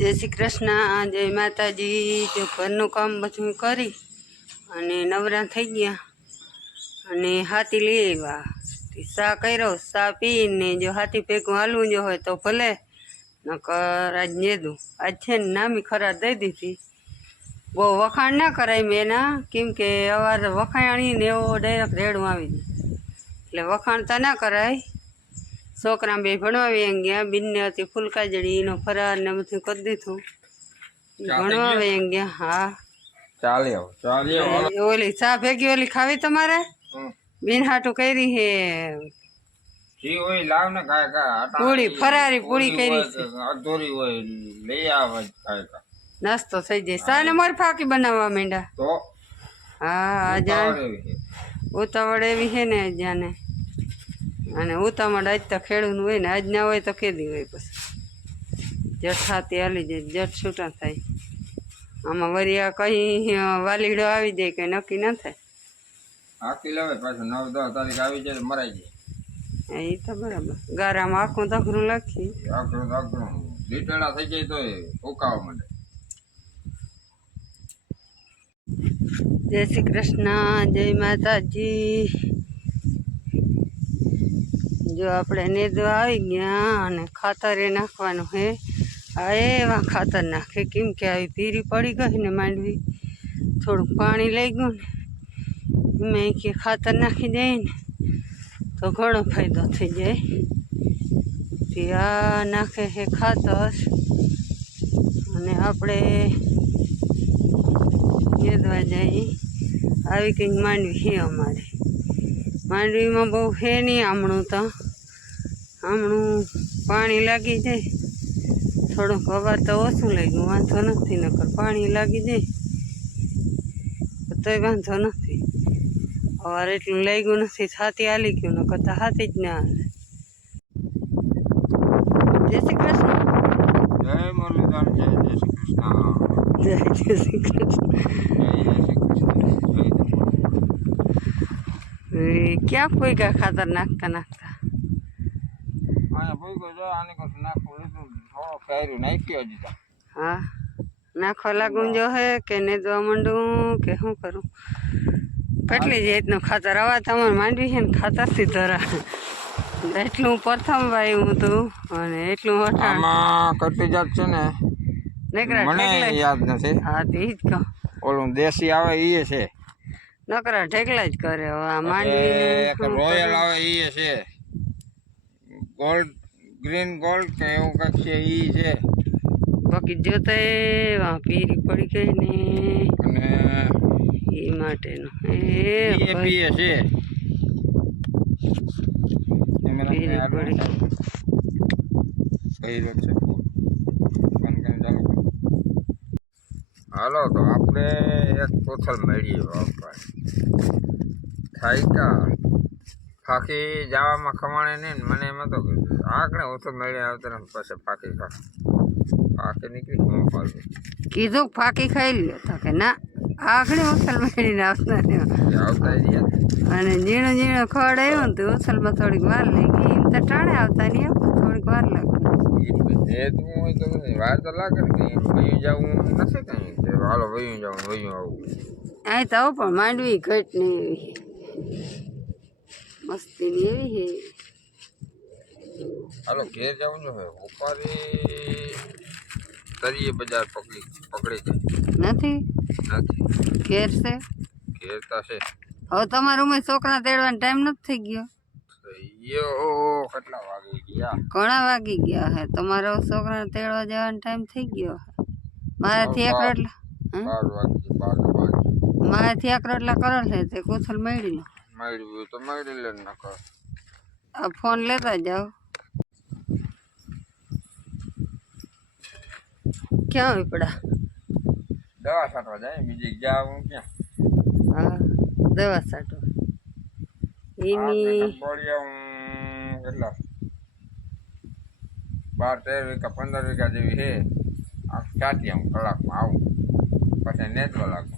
જય શ્રી કૃષ્ણ, જય માતાજી, જો ઘરનું કામ બધું કરી અને નવરા થઈ ગયા અને હાથી લઈ આવ્યા. ચા કર્યો, સા પીને જો હાથી ભેગું હાલવું જો હોય તો ભલે, નકર આજ નેદું આજ છે ને નામી ખરા દઈ દીધી. બહુ વખાણ ના કરાય મેં એના કેમ કે અવાર વખાણી ને એવો ડાયરેક્ટ રેડું આવી જાય. એટલે વખાણ તો ના કરાય. છોકરા બે ભણવાવી એમ ગયા બિનને હતી ફૂલકાજડી એનો ફરાર ને બધું કરી દીધું. ભણવાવી એમ ગયા હા. ચાલી આવો ચાલી આવો એ ઓલી ચા ભેગી ઓલી ખાવી તમારે? હમ. બિન હાટું કરી હે. જી હોય લાવ ને કાય કાય અટાણે પૂળી, ફરારી પૂળી પૂળી હોય કરી કે અધૂરી હોય લઈ આવ કાય કાય નાસ્તો થઈ જાય ચા ને મારી ફાકી બનાવવા માંડ્યા? તો? હા અજાણ ઉતાવળ એવી છે. ઉતાવળ એવી છે ને અજાને અને ઉતામળ આજ તો ખેડૂનું હોય ને આજ ના હોય તો કેદી હોય પછી. જટ હાથી હાલી જાય જટ છૂટા થાય. આમાં વરિયા કઈ વાલીડો આવી જાય કે નક્કી ન થાય. આખી લાવે પાછું નવ દસ તારીખ આવી જાય મરાઈ જાય. એ તો બરાબર. ગારામાં આખું તખરું લખી. આકરું આકરું લીટેડા થઈ જાય તો ઉકાવા માંડે. જય શ્રી કૃષ્ણ જય માતાજી. જો આપણે નેદવા આવી ગયા અને ખાતર એ નાખવાનું હે. આ એવા ખાતર નાખે. કેમ કે આવી પીરી પડી ગઈ ને માંડવી. થોડુંક પાણી લઈ ગયું ને. મેં કે ખાતર નાખી દઈએ ને તો ઘણો ફાયદો થઈ જાય. તે આ નાખે છે ખાતર. અને આપણે નેદવા જઈએ. આવી કંઈક માંડવી છે અમારે. માંડવીમાં બહુ છે નહીં આમણું તો. આમણું પાણી લાગી જાય. થોડુંક હવા તો ઓછું લાગ્યું વાંધો નથી નકર પાણી લાગી જાય. તોય વાંધો નથી. હવાર એટલું લાગ્યું નથી છાતી હાલી ગયું નકર તો હાથી જ ના હાલે. જય શ્રી કૃષ્ણ. જય મુરલીધર જય જય શ્રી કૃષ્ણ. જય જય શ્રી કૃષ્ણ. ક્યાં કોઈ ગયા ખાતર નાખતા નાખતા? અહીંયા ભૂકો જો આને કશું નાખવું લીધું થોડો કર્યું નાખ્યો હજી તો. હા. નાખવા લાગું જો હે કે નેદવા માંડું કે શું કરું? કેટલી જાતનું ખાતર આવા તમારે માંડવી છે ને ખાતરથી ધરા. એટલું પ્રથમ વાયું હતું અને એટલું આમાં કેટલી જાત છે ને નકરા મને. યાદ નથી. હા તે જ કહું. ઓલું દેશી આવે ઈ છે. નકરા ઢેકલા જ કરે હવે આ માંડવી રોયલ આવે ઈ છે. ગોલ્ડ ગ્રીન ગોલ્ડ કે એવું કંઈક છે એ છે. બાકી જોતા એવા પીરી પડી ગઈ ને. અને એ માટેનો. એ પીએ છે. પીરી પડી. કઈ રોજ છે. હાલો તો આપણે એક કોથલ મેળીએ વાપરા થાય કા ફાંકી જવામાં ખવાણે નહીં મને એમ હતો કે આકડે ઓછો મેળી આવતા ને પછી ફાંકી ખા ફાંકી નીકળી હું ફાંકી કીધું ફાંકી ખાઈ લ્યો. તો કે ના આખડી ઉછલ મેળીને આવતા રહ્યા. અને ઝીણો ઝીણો ખડ આવ્યો ને તો ઉછલમાં થોડીક વાર લાગી. એમ તો ટાણે આવતા નહીં થોડીક વાર લાગે. તો તો વાર તો લાગે ને વયું જવું નથી કંઈ. હાલો વયું જવું વયું આવું. અહીં તો પણ માંડવી ઘટ નહીં મસ્તીની એવી છે હાલો ઘેર જવું જો હવે ઉપારી તરીએ બજાર પકડી પકડી ગઈ નથી? નથી. ઘેર છે? ઘેર તો છે. હવે તમારા રૂમે છોકરા તેડવાનો ટાઈમ નથી થઈ ગયો? યો કેટલા વાગે ગયા? ઘણા વાગી ગયા હે. તમારો છોકરા તેડવા જવાનો ટાઈમ થઈ ગયો હે. મારાથી એક રોટલા હે? બાર વાગે બાર વાગે. મારાથી એક રોટલા કરો છે તે કોથલ મેળી લો. મળ્યું તો મળી લે ને નકર. આ ફોન લેતા જાઓ. ક્યાં વિપડા દવા છાંટવા જાય બીજી ગયા હું ક્યાં? હા દવા સાટો એની આપણે બોળિયા હું કેટલા? બાર તેર વીઘા પંદર વીઘા જેવી છે. આ ચાટી હું કલાકમાં આવું? પછી નેચવા લાગુ.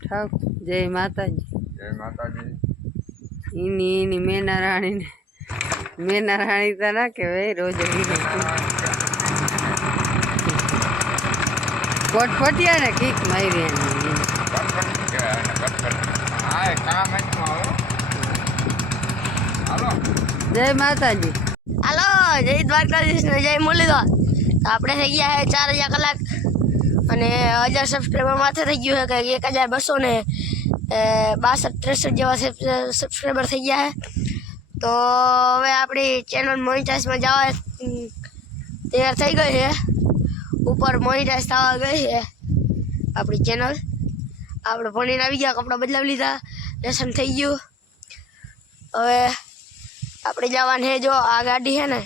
ઠાક જય માતાજી. જય માતાજી. એની એની મેના રાણીને મેના રાણી તો ના કહેવાય રોજ વીરો કોટફટિયા ને કીક મારી એની. ગણપતિ કહેવાય એને ગણપતિ હા એ કામ એટલું આવે હાલો. જય માતાજી. હાલો જય દ્વારકાધીશ ને જય મુરલીધર. તો આપણે થઈ ગયા છે ચાર હજાર કલાક. અને હજાર સબસ્ક્રાઈબર માથે થઈ ગયું છે કે એક હજાર બસો ને અ, બાસઠ ત્રેસઠ જેવા સબસ્ક્રાઈબર થઈ ગયા છે તો હવે આપણી ચેનલ મોનિટાઈઝમાં જવા અમ, તૈયાર થઈ ગઈ છે ઉપર મોનિટાઈઝ થવા ગઈ છે આપણી ચેનલ આપણે ભણીને આવી ગયા કપડાં બદલાવી લીધા લેસન થઈ ગયું હવે આપણે જવાનું છે જો આ ગાડી છે ને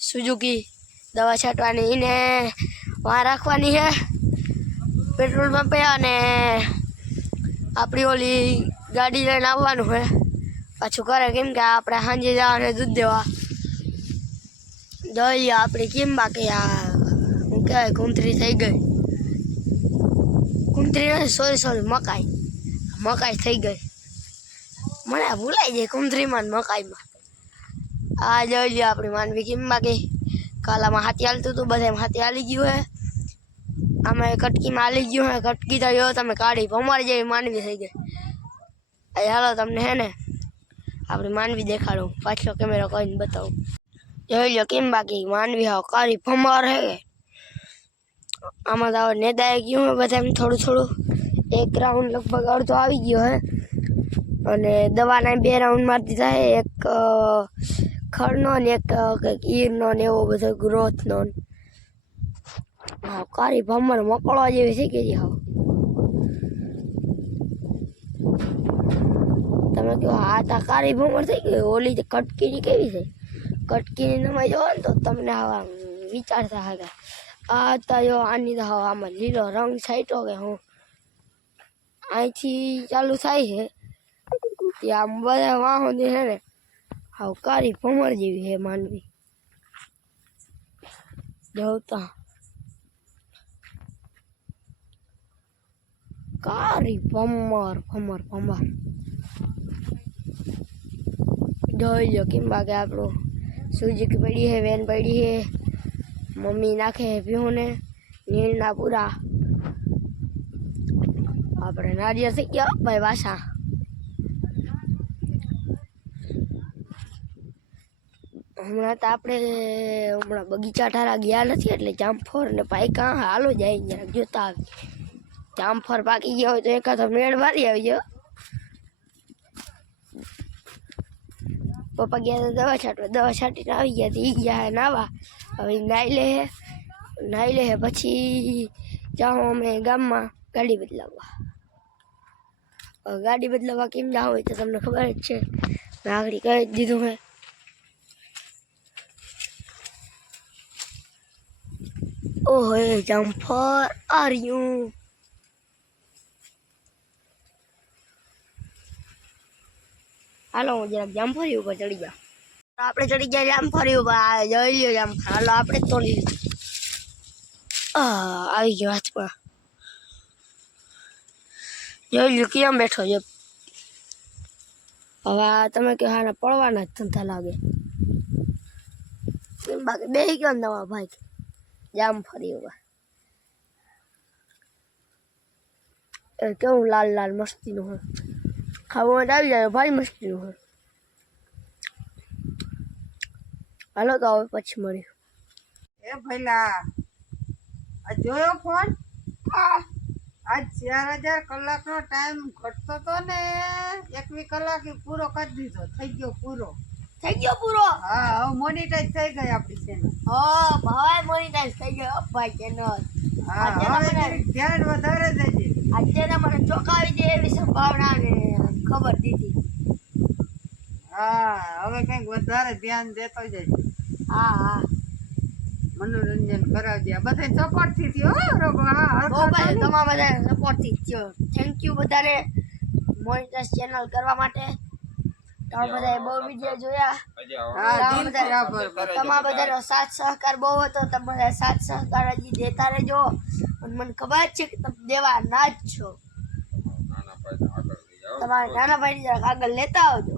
સુઝુકી દવા છાંટવાની એને વાં રાખવાની છે પેટ્રોલ પંપે અને આપણી ઓલી ગાડી લઈને આવવાનું હોય. પાછું કરે કેમ કે આપણે સાંજે જવાને દૂધ દેવા. જોઈએ આપણી કેમ બાકી આ શું કહેવાય કુંતરી થઈ ગઈ. કુંતરી સોરી સોરી મકાઈ. મકાઈ થઈ ગઈ. મને ભૂલાઈ જાય કુંતરીમાં મકાઈમાં. આ જઈ આપણી માનવી કેમ બાકી? કાલામાં હાથી હાલતું હતું બધા હાથી હાલી ગયું હે. આમાં કટકીમાં આલી ગયું હે કટકી તો જો તમે કાઢી ભમારી જેવી માનવી થઈ ગઈ. હાલો તમને હે ને, આપણી માનવી દેખાડું, પાછો કેમેરો કરીને બતાવું. જોઈ લો કેમ બાકી, માનવી હાવ કાઢી ભમાર હે. આમાં તો નેદાએ ગયું હે બધા એમ થોડું થોડું. એક રાઉન્ડ લગભગ અડધો આવી ગયો હે. અને દવાના બે રાઉન્ડ મારી દીધા હે, એક ખડનો ને એક ઈરનો ને એવો બધો ગ્રોથનો ને. હા, કારી ભમર મોકળવા જેવી થઈ ગઈ હાવ. તમે કહો હા તા કારી ભમર થઈ ગઈ ઓલી કટકીની કેવી છે? કટકીની તમે જોવો ને તો તમને આવા વિચાર થાય કે આ તો જો આની તો હવે આમાં લીલો રંગ છાંટ્યો કે હું. અહીંથી ચાલુ થાય છે. ત્યાં બધા વાહો છે ને હાવ કારી ભમર જેવી છે માનવી. જોતા કારી ભમર ભમર ભમર જોઈ લો કેમ બાકી આપણું સૂજી પડી હે વેન પડી હે મમ્મી નાખે હે પીઓને નીરના પૂરા આપણે નારિયેળ થઈ ગયા ભાઈ વાસા હમણાં તો આપણે હમણાં બગીચા ઠારા ગયા નથી એટલે જામફળ ને પાયકા હાલો જાય જોતા આવી. જામફળ પાકી ગયા હોય તો એકાદો મેળ મારી આવી ગયો પપ્પા ગયા તો દવા છાંટવા, દવા છાંટીને આવી ગયા તો ઈ ગયા હે નાવા. હવે ઈ નાઈ લે હે, નાઈ લે હે પછી જાઉં અમે ગામમાં ગાડી બદલાવવા. હવે ગાડી બદલાવવા કેમ જાવ હોય તો તમને ખબર જ છે. મેં આગળ કહી જ દીધું હે. ઓહો, એ જમ્ફર આર્યું. હાલો, હું જરાક જામફળી ઉપર ચડી જાઉં આપણે ચડી ગયા જામફળી ઉપર આ જોઈ લ્યો જામફળ હાલો, આપણે તોડી લીધું. આવી ગયો હાથમાં જોઈ લ્યો, કેમ બેઠો છે? હવે તમે કે હા પડવાના જ ધંધા લાગે. બાકી બે ગયો ને તમારા ભાઈ? જામફળી ઉપર એ કેવું લાલ લાલ મસ્તીનું હોય. ખાવામાં આવી જાય ભાઈ મસ્તીનું હોય. હાલો તો હવે પછી મળ્યું એ ભઈલા આ જોયો ફોન? આજ ચાર હજાર કલાકનો ટાઈમ ઘટતો તો ને એકવી કલાકે પૂરો કરી દીધો થઈ ગયો પૂરો. થઈ ગયો પૂરો? હા હવે મોનિટાઈઝ થઈ ગઈ આપણી ચેનલ હો ભાઈ મોનિટાઈઝ થઈ ગયો. ભાઈ ચેનલ હા હવે ધ્યાન વધારે દેજે આજે તો મને ચોંકાવી દે એવી સંભાવના ને. ખબર દીધી. હા હવે કંઈક વધારે ધ્યાન દેતો જાય. હા હા. મનોરંજન કરાવજે. આ સપોર્ટથી થયો રોગો. હા. તમારા બધાને સપોર્ટથી થયો. થેન્ક યુ બધાને મોનિટાઈઝ ચેનલ કરવા માટે. તમે બધાએ બહુ વીડિયો જોયા. તમારા બધા- બધાનો સાથ સહકાર બહુ હતો. તમે બધા સાથ સહકાર હજી દેતા રહેજો. મને ખબર છે કે તમે દેવા ના જ છો નાના ભાઈને આગળ લઈ જાઓ. તમારા નાના ભાઈ આગળ લેતા આવજો.